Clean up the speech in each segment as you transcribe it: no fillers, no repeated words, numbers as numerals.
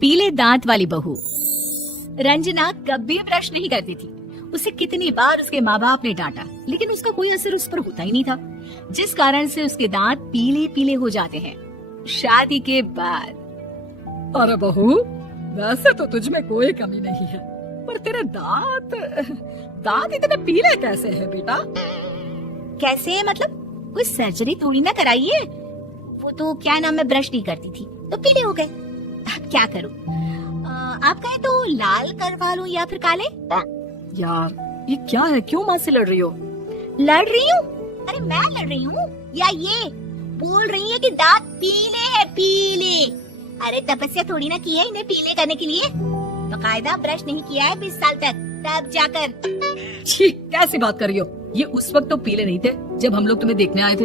पीले दांत वाली बहू। रंजना कभी ब्रश नहीं करती थी। उसे कितनी बार उसके माँ बाप ने डांटा, लेकिन उसका कोई असर उस पर होता ही नहीं था, जिस कारण से उसके दांत पीले पीले हो जाते हैं। शादी के बाद। अरे बहू, वैसे तो तुझ में कोई कमी नहीं है, पर तेरे दांत इतने पीले कैसे हैं बेटा? कैसे मतलब? कोई सर्जरी थोड़ी ना कराई है। वो तो क्या नाम, मैं ब्रश नहीं करती थी तो पीले हो गए। अब क्या करूं? आप कहे तो लाल करवा लूं या फिर काले? यार ये क्या है, क्यों माँ से लड़ रही हो? लड़ रही हूँ? अरे मैं लड़ रही हूँ या ये बोल रही है कि दांत पीले है, पीले। अरे तपस्या थोड़ी ना की है इन्हें पीले करने के लिए। बकायदा ब्रश नहीं किया है 20 साल तक, तब जाकर। छी, कैसी बात कर रही हो? ये उस वक्त तो पीले नहीं थे जब हम लोग तुम्हें देखने आए थे।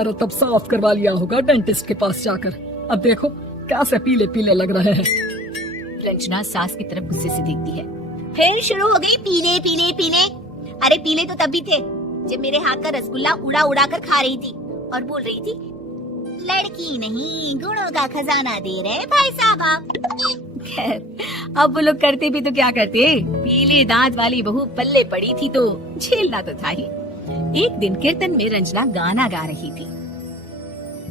अरे तब साफ करवा लिया होगा डेंटिस्ट के पास जाकर। अब देखो कैसे पीले पीले लग रहे हैं। रंजना सास की तरफ गुस्से से देखती है। फिर शुरू हो गई पीले पीले पीले। अरे पीले तो तब भी थे जब मेरे हाथ का रसगुल्ला उड़ा उड़ा कर खा रही थी और बोल रही थी, लड़की नहीं गुणों का खजाना दे रहे भाई साहब आप। खैर अब वो लोग करते भी तो क्या करते, पीले दांत वाली बहू पल्ले पड़ी थी तो झेलना तो था ही। एक दिन कीर्तन में रंजना गाना गा रही थी।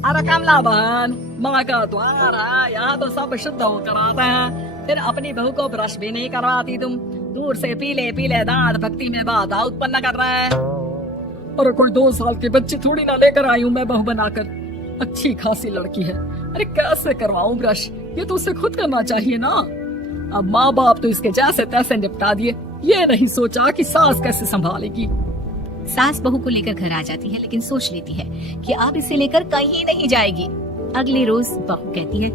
अरे कमला बहन, माँ का द्वार है, यहाँ तो सब शुद्ध होकर आते हैं, फिर अपनी बहू को ब्रश भी नहीं करवाती तुम। दूर से पीले पीले दांत भक्ति में बाधा उत्पन्न कर रहे हैं। अरे कोई 2 साल के बच्चे थोड़ी ना लेकर आई हूँ मैं बहू बनाकर। अच्छी खासी लड़की है, अरे कैसे करवाऊं ब्रश? ये तो उसे खुद करना चाहिए ना। अब माँ बाप तो इसके जैसे तैसे निपटा दिए, ये नहीं सोचा कि सास कैसे संभालेगी। सास बहू को लेकर घर आ जाती है, लेकिन सोच लेती है कि अब इसे लेकर कहीं नहीं जाएगी। अगले रोज बहू कहती है,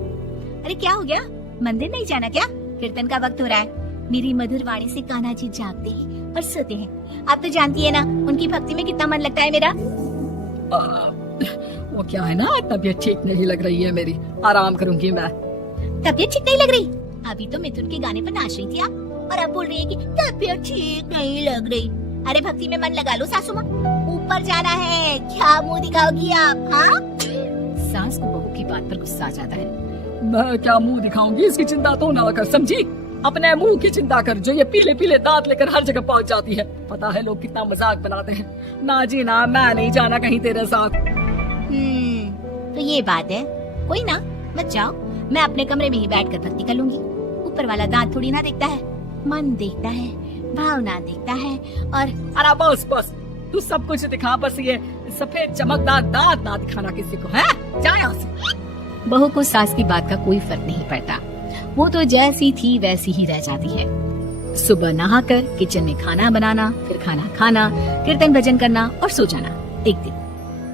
अरे क्या हो गया, मंदिर नहीं जाना क्या? कीर्तन का वक्त हो रहा है। मेरी मधुर वाणी से कान्हा जी जागते हैं और सोते हैं। आप तो जानती है ना उनकी भक्ति में कितना मन लगता है मेरा। वो क्या है ना, तबीयत ठीक नहीं लग रही है मेरी, आराम करूंगी मैं। तबीयत ठीक नहीं लग रही? अभी तो मिथुन के गाने पर नाच रही थी आप, और अब बोल रही है कि तबीयत ठीक नहीं लग रही। अरे भक्ति में मन लगा लो सासू माँ, ऊपर जाना है, क्या मुंह दिखाओगी आप? हाँ? सास को बहू की बात पर गुस्सा आ जाता है। मैं क्या मुंह दिखाऊंगी, इसकी चिंता तो ना कर, समझी? अपने मुंह की चिंता कर, जो ये पीले पीले दांत लेकर हर जगह पहुंच जाती है। पता है लोग कितना मजाक बनाते हैं। ना जी ना, मैं नहीं जाना कहीं तेरे साथ। तो ये बात है, कोई ना, मत जाओ, मैं अपने कमरे में ही बैठकर भक्ति कर लूंगी। ऊपर वाला दांत थोड़ी ना देखता है, मन देखता है, भावना देखता है। और अरे बस बस, तू सब कुछ दिखा, बस ये सफेद चमकदार दांत ना दिखाना किसी को, है? जा यहाँ से। बहू को सास की बात का कोई फर्क नहीं पड़ता, वो तो जैसी थी वैसी ही रह जाती है। सुबह नहाकर किचन में खाना बनाना, फिर खाना खाना, कीर्तन भजन करना और सो जाना। एक दिन,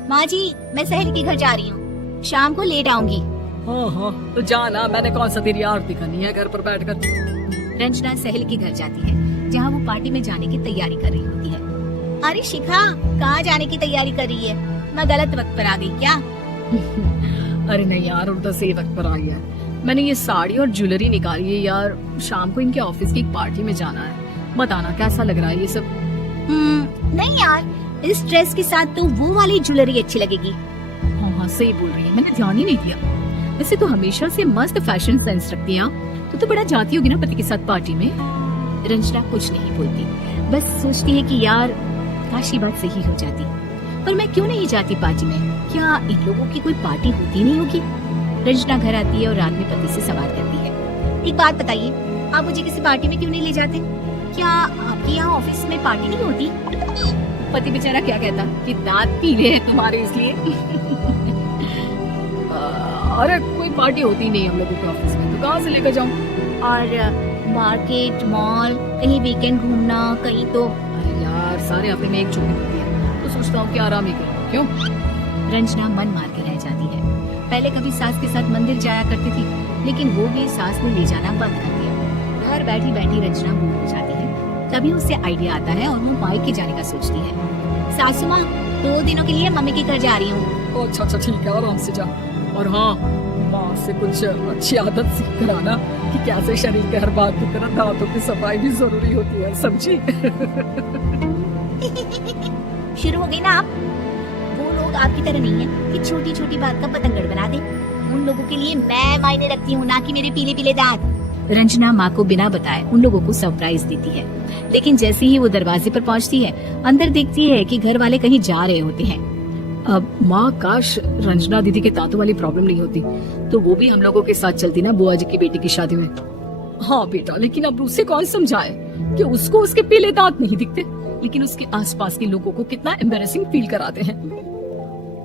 माँ जी मैं सहेली के घर जा रही हूँ, शाम को लेट आऊंगी। हाँ तो जाना, मैंने कौन सा तेरी आरती करनी है घर पर बैठकर। रंजना सहेली के घर जाती है, जहाँ वो पार्टी में जाने की तैयारी कर रही होती है। अरे शिखा, कहाँ जाने की तैयारी कर रही है? मैं गलत वक्त पर आ गई क्या? अरे नहीं यार, उल्टा सही वक्त पर आ गया। मैंने ये साड़ी और ज्वेलरी निकाली है यार, शाम को इनके ऑफिस की एक पार्टी में जाना है। बताना कैसा लग रहा है ये सब? नहीं यार, इस ड्रेस के साथ तो वो वाली ज्वेलरी अच्छी लगेगी। हाँ सही बोल रही है, मैंने ध्यान ही नहीं दिया। वैसे तो हमेशा से मस्त फैशन सेंस रखती है, तो बड़ा जाती होगी ना पति के साथ पार्टी में। रंजना कुछ नहीं बोलती, बस सोचती है कि यार काश ये बात सही हो जाती, पर मैं क्यों नहीं जाती पार्टी में? क्या इन लोगों की कोई पार्टी होती नहीं होगी? रंजना घर आती है और रात में पति से सवाल करती है, एक बात बताइए, आप मुझे किसी पार्टी में क्यों नहीं ले जाते? क्या आपके यहाँ ऑफिस में पार्टी नहीं होती? पति बेचारा क्या कहता कि दांत पीले हैं तुम्हारे इसलिए। अरे कोई पार्टी होती नहीं हम लोगों के ऑफिस में, तो कहाँ से लेकर जाऊँ? और मार्केट, मॉल, कहीं वीकेंड घूमना, कहीं तो। अरे यार सारे हफ्ते में एक छुट्टी होती है, तो सोचता हूँ कि आराम ही करूँ। क्यों? रंजना मन मार के रह जाती है। पहले कभी सास के साथ मंदिर जाया करती थी, लेकिन वो भी सास ने ले जाना बंद कर दिया। घर बैठी बैठी रंजना बोर हो जाती है। तभी उससे आइडिया आता है और वो मायके जाने का सोचती है। सासू माँ, 2 दिनों के लिए मम्मी के घर जा रही हूँ। अच्छा ठीक है, आराम से जा। और हाँ, माँ से कुछ अच्छी आदत सीख कर आना कि कैसे शरीर के हर भाग की तरह दांतों की सफाई भी जरूरी होती है, समझी? शुरू हो गई ना आप? वो लोग आपकी तरह नहीं है कि छोटी छोटी बात का पतंगड़ बना दे। उन लोगों के लिए मैं मायने रखती हूँ, ना कि मेरे पीले पीले दांत। रंजना माँ को बिना बताए उन लोगों को सरप्राइज देती है, लेकिन जैसे ही वो दरवाजे पर पहुँचती है, अंदर देखती है कि घर वाले कहीं जा रहे होते हैं। अब माँ, काश रंजना दीदी के दांतों वाली प्रॉब्लम नहीं होती तो वो भी हम लोगों के साथ चलती ना बुआ जी की बेटी की शादी में। हाँ बेटा, लेकिन अब उसे कौन समझाए कि उसको उसके पीले दांत नहीं दिखते, लेकिन उसके आसपास के लोगों को कितना एम्बैरेसिंग फील कराते हैं।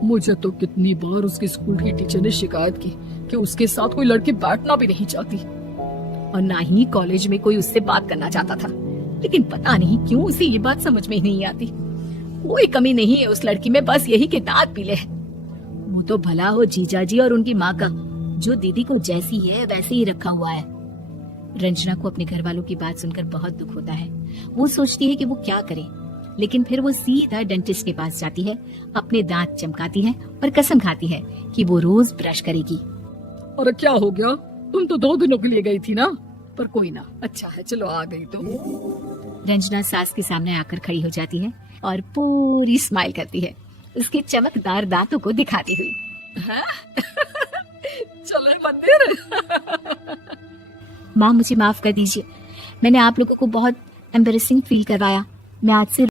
मुझे तो कितनी बार उसके स्कूल की टीचर ने शिकायत की कि उसके साथ कोई लड़की बैठना भी नहीं चाहती, और ना ही कॉलेज में कोई उससे बात करना चाहता था, लेकिन पता नहीं क्यों उसे ये बात समझ में ही नहीं आती। कोई कमी नहीं है उस लड़की में, बस यही कि दांत पीले हैं। वो तो भला हो जीजा जी और उनकी माँ का, जो दीदी को जैसी है वैसे ही रखा हुआ है। रंजना को अपने घर वालों की बात सुनकर बहुत दुख होता है। वो सोचती है कि वो क्या करे, लेकिन फिर वो सीधा डेंटिस्ट के पास जाती है, अपने दांत चमकाती है और कसम खाती है कि वो रोज ब्रश करेगी। अरे क्या हो गया, तुम तो 2 दिनों के लिए गई थी ना, पर कोई ना, अच्छा है चलो आ गई तो। रंजना सास के सामने आकर खड़ी हो जाती है और पूरी स्माइल करती है, उसके चमकदार दांतों को दिखाती हुई। चले मंदिर। माँ मुझे माफ कर दीजिए, मैंने आप लोगों को बहुत एम्बैरेसिंग फील करवाया। मैं आज से